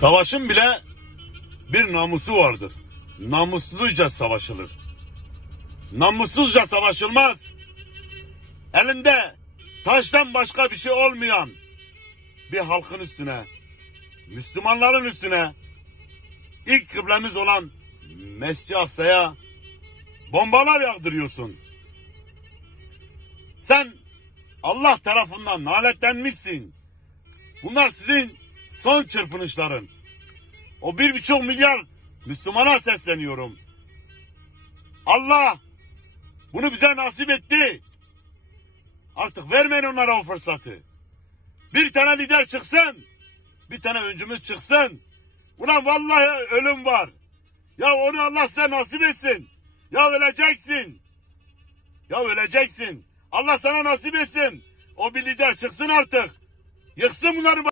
Savaşın bile bir namusu vardır. Namusluca savaşılır. Namussuzca savaşılmaz. Elinde taştan başka bir şey olmayan bir halkın üstüne, Müslümanların üstüne ilk kıblemiz olan Mescid-i Aksa'ya bombalar yağdırıyorsun. Sen Allah tarafından lanetlenmişsin. Bunlar sizin son çırpınışların. O bir buçuk milyar Müslümana sesleniyorum. Allah bunu bize nasip etti. Artık vermeyin onlara o fırsatı. Bir tane lider çıksın. Bir tane öncümüz çıksın. Ulan vallahi ölüm var. Ya onu Allah size nasip etsin. Ya öleceksin. Ya öleceksin. Allah sana nasip etsin. O bir lider çıksın artık. Yıksın bunları.